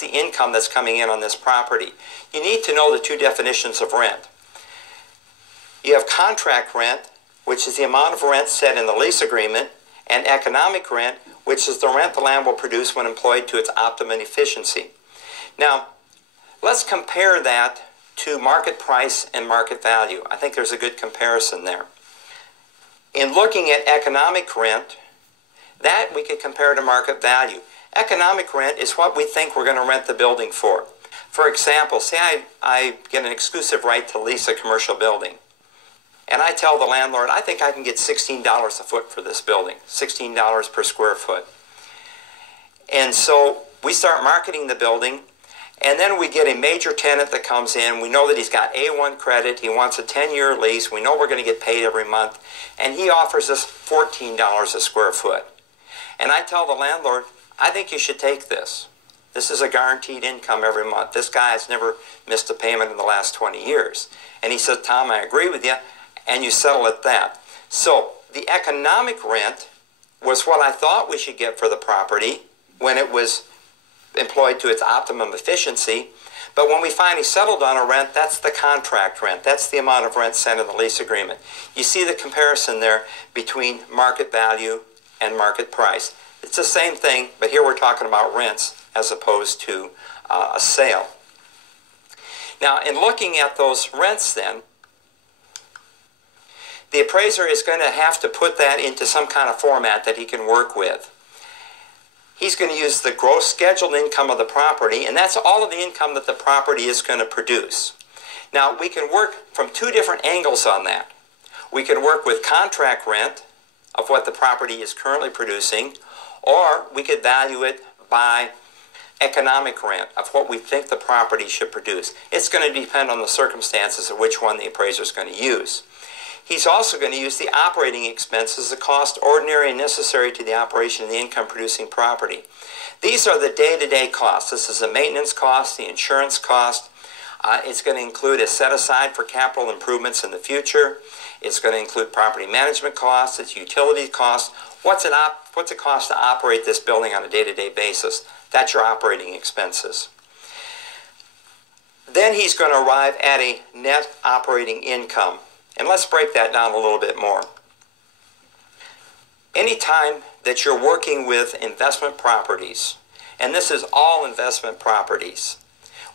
the income that's coming in on this property? You need to know the two definitions of rent. You have contract rent, which is the amount of rent set in the lease agreement, and economic rent, which is the rent the land will produce when employed to its optimum efficiency. Now, let's compare that to market price and market value. I think there's a good comparison there. In looking at economic rent, that we could compare to market value. Economic rent is what we think we're going to rent the building for. For example, say I get an exclusive right to lease a commercial building. And I tell the landlord, I think I can get $16 a foot for this building, $16 per square foot. And so we start marketing the building, and then we get a major tenant that comes in. We know that he's got A1 credit. He wants a 10-year lease. We know we're going to get paid every month. And he offers us $14 a square foot. And I tell the landlord, I think you should take this. This is a guaranteed income every month. This guy has never missed a payment in the last 20 years. And he says, Tom, I agree with you. And you settle at that. So the economic rent was what I thought we should get for the property when it was employed to its optimum efficiency. But when we finally settled on a rent, that's the contract rent. That's the amount of rent set in the lease agreement. You see the comparison there between market value and market price. It's the same thing, but here we're talking about rents as opposed to a sale. Now, in looking at those rents then, the appraiser is going to have to put that into some kind of format that he can work with. He's going to use the gross scheduled income of the property, and that's all of the income that the property is going to produce. Now, we can work from two different angles on that. We can work with contract rent of what the property is currently producing, or we could value it by economic rent of what we think the property should produce. It's going to depend on the circumstances of which one the appraiser is going to use. He's also going to use the operating expenses, the cost ordinary and necessary to the operation of the income-producing property. These are the day-to-day costs. This is the maintenance cost, the insurance cost. It's going to include a set-aside for capital improvements in the future. It's going to include property management costs, its utility costs. What's it cost to operate this building on a day-to-day basis? That's your operating expenses. Then he's going to arrive at a net operating income. And let's break that down a little bit more. Anytime that you're working with investment properties, and this is all investment properties,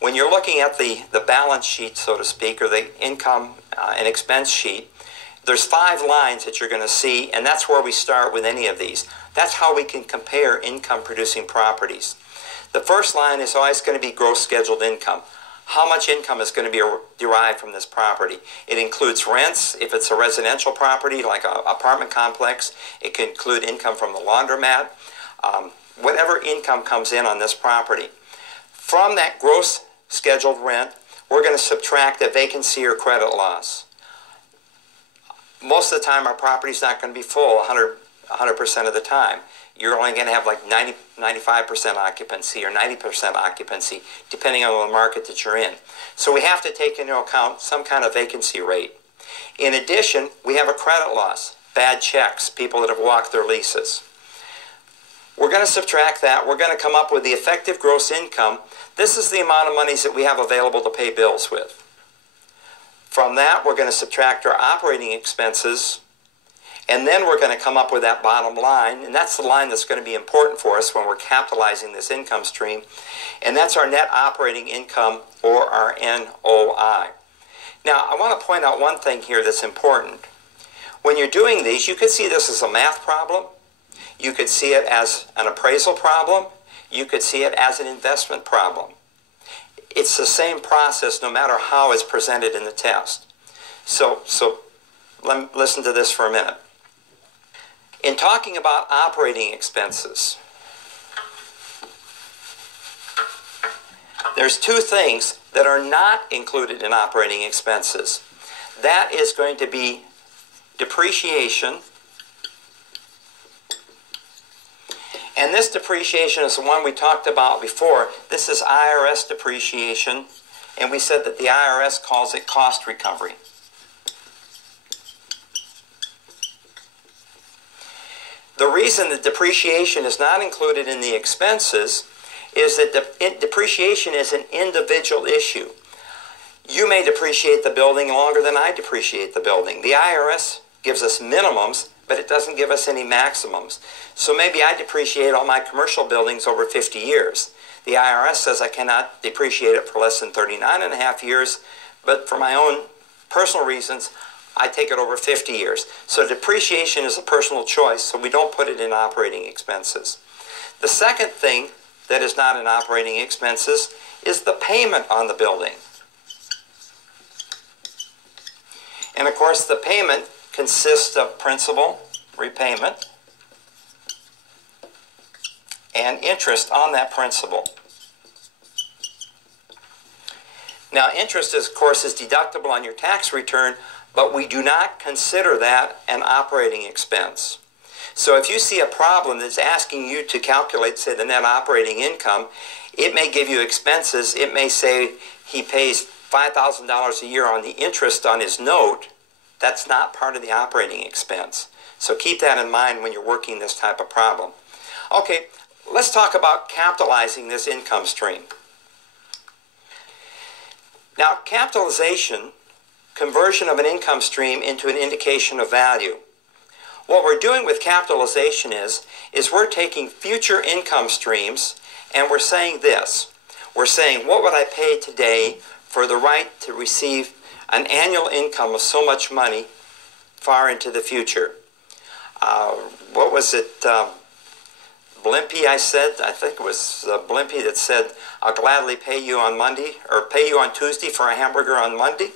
when you're looking at the balance sheet, so to speak, or the income and expense sheet, there's 5 lines that you're going to see, and that's where we start with any of these. That's how we can compare income-producing properties. The first line is always going to be gross scheduled income. How much income is going to be derived from this property? It includes rents. If it's a residential property like an apartment complex, it can include income from the laundromat. Whatever income comes in on this property. From that gross scheduled rent, we're going to subtract a vacancy or credit loss. Most of the time our property's not going to be full 100% of the time. You're only going to have like 95% occupancy or 90% occupancy, depending on the market that you're in. So we have to take into account some kind of vacancy rate. In addition, we have a credit loss, bad checks, people that have walked their leases. We're going to subtract that. We're going to come up with the effective gross income. This is the amount of monies that we have available to pay bills with. From that, we're going to subtract our operating expenses. And then we're going to come up with that bottom line, and that's the line that's going to be important for us when we're capitalizing this income stream, and that's our net operating income, or our NOI. Now, I want to point out one thing here that's important. When you're doing these, you could see this as a math problem, you could see it as an appraisal problem, you could see it as an investment problem. It's the same process no matter how it's presented in the test. So listen to this for a minute. In talking about operating expenses, there's 2 things that are not included in operating expenses. That is going to be depreciation, and this depreciation is the one we talked about before. This is IRS depreciation, and we said that the IRS calls it cost recovery. The reason that depreciation is not included in the expenses is that depreciation is an individual issue. You may depreciate the building longer than I depreciate the building. The IRS gives us minimums, but it doesn't give us any maximums. So maybe I depreciate all my commercial buildings over 50 years. The IRS says I cannot depreciate it for less than 39 and a half years, but for my own personal reasons, I take it over 50 years. So depreciation is a personal choice, so we don't put it in operating expenses. The second thing that is not in operating expenses is the payment on the building. And of course, the payment consists of principal, repayment, and interest on that principal. Now, interest, of course, is deductible on your tax return, but we do not consider that an operating expense. So if you see a problem that's asking you to calculate, say, the net operating income, it may give you expenses. It may say he pays $5,000 a year on the interest on his note. That's not part of the operating expense. So keep that in mind when you're working this type of problem. Okay, let's talk about capitalizing this income stream. Now, capitalization, conversion of an income stream into an indication of value. What we're doing with capitalization is we're taking future income streams and we're saying this. We're saying, what would I pay today for the right to receive an annual income of so much money far into the future? What was it? Blimpie, I think it was Blimpie that said, I'll gladly pay you on Monday, or pay you on Tuesday for a hamburger on Monday.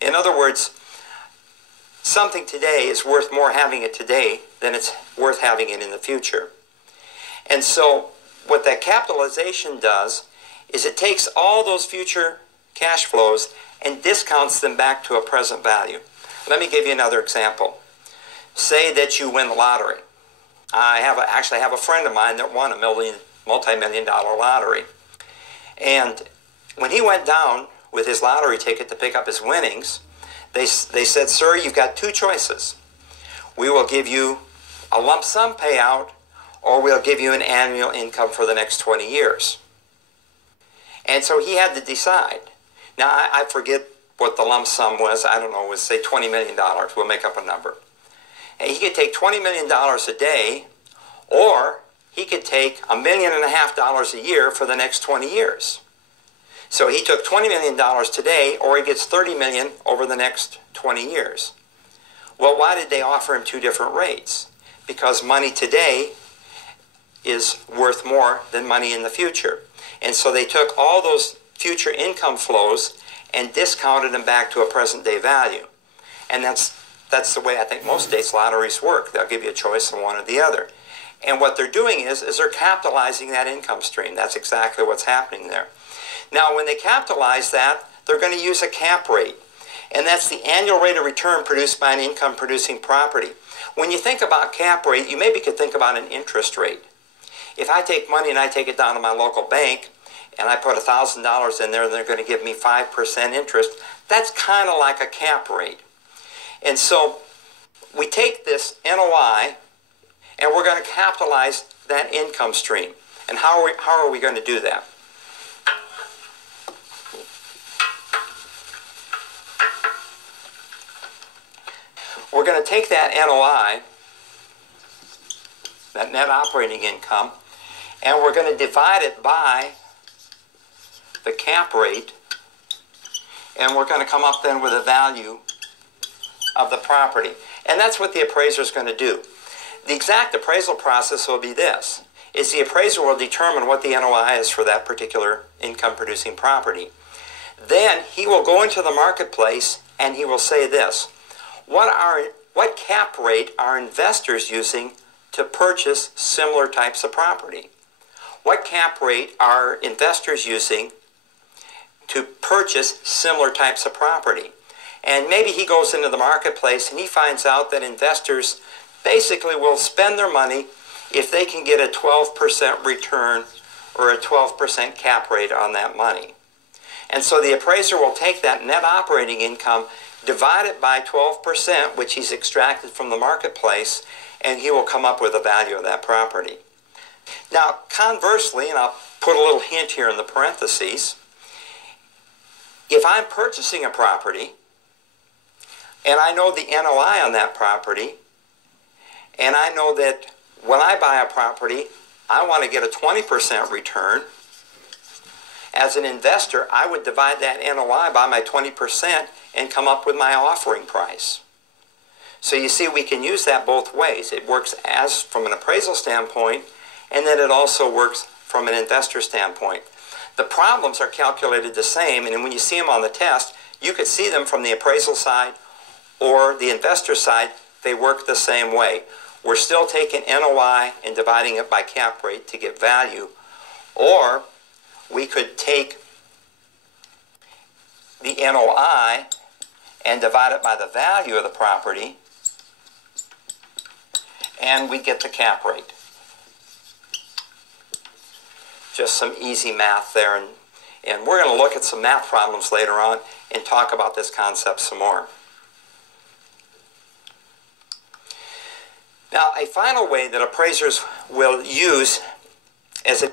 In other words, something today is worth more having it today than it's worth having it in the future. And so what that capitalization does is it takes all those future cash flows and discounts them back to a present value. Let me give you another example. Say that you win the lottery. I actually have a friend of mine that won a multi-million-dollar lottery. And when he went down with his lottery ticket to pick up his winnings, they said, sir, you've got two choices. We will give you a lump sum payout, or we'll give you an annual income for the next 20 years. And so he had to decide. Now, I forget what the lump sum was. I don't know, it was, say, $20 million. We'll make up a number. And he could take $20 million a day, or he could take $1.5 million a year for the next 20 years. So he took $20 million today, or he gets $30 million over the next 20 years. Well, why did they offer him two different rates? Because money today is worth more than money in the future. And so they took all those future income flows and discounted them back to a present day value. And that's the way I think most states' lotteries work. They'll give you a choice of one or the other. And what they're doing is they're capitalizing that income stream. That's exactly what's happening there. Now, when they capitalize that, they're going to use a cap rate. And that's the annual rate of return produced by an income-producing property. When you think about cap rate, you maybe could think about an interest rate. If I take money and I take it down to my local bank, and I put $1,000 in there, and they're going to give me 5% interest, that's kind of like a cap rate. And so we take this NOI, and we're going to capitalize that income stream. And how are we going to do that? We're going to take that NOI, that net operating income, and we're going to divide it by the cap rate, and we're going to come up then with a value of the property. And that's what the appraiser is going to do. The exact appraisal process will be this, is the appraiser will determine what the NOI is for that particular income-producing property. Then he will go into the marketplace and he will say this, what cap rate are investors using to purchase similar types of property? What cap rate are investors using to purchase similar types of property? And maybe he goes into the marketplace and he finds out that investors basically will spend their money if they can get a 12% return or a 12% cap rate on that money. And so the appraiser will take that net operating income, divide it by 12%, which he's extracted from the marketplace, and he will come up with a value of that property. Now, conversely, and I'll put a little hint here in the parentheses. If I'm purchasing a property and I know the NOI on that property, and I know that when I buy a property, I want to get a 20% return, as an investor, I would divide that NOI by my 20% and come up with my offering price. So you see, we can use that both ways. It works as from an appraisal standpoint, and then it also works from an investor standpoint. The problems are calculated the same, and when you see them on the test, you could see them from the appraisal side or the investor side. They work the same way. We're still taking NOI and dividing it by cap rate to get value, or we could take the NOI and divide it by the value of the property, and we get the cap rate. Just some easy math there, and we're going to look at some math problems later on and talk about this concept some more. Now, a final way that appraisers will use as a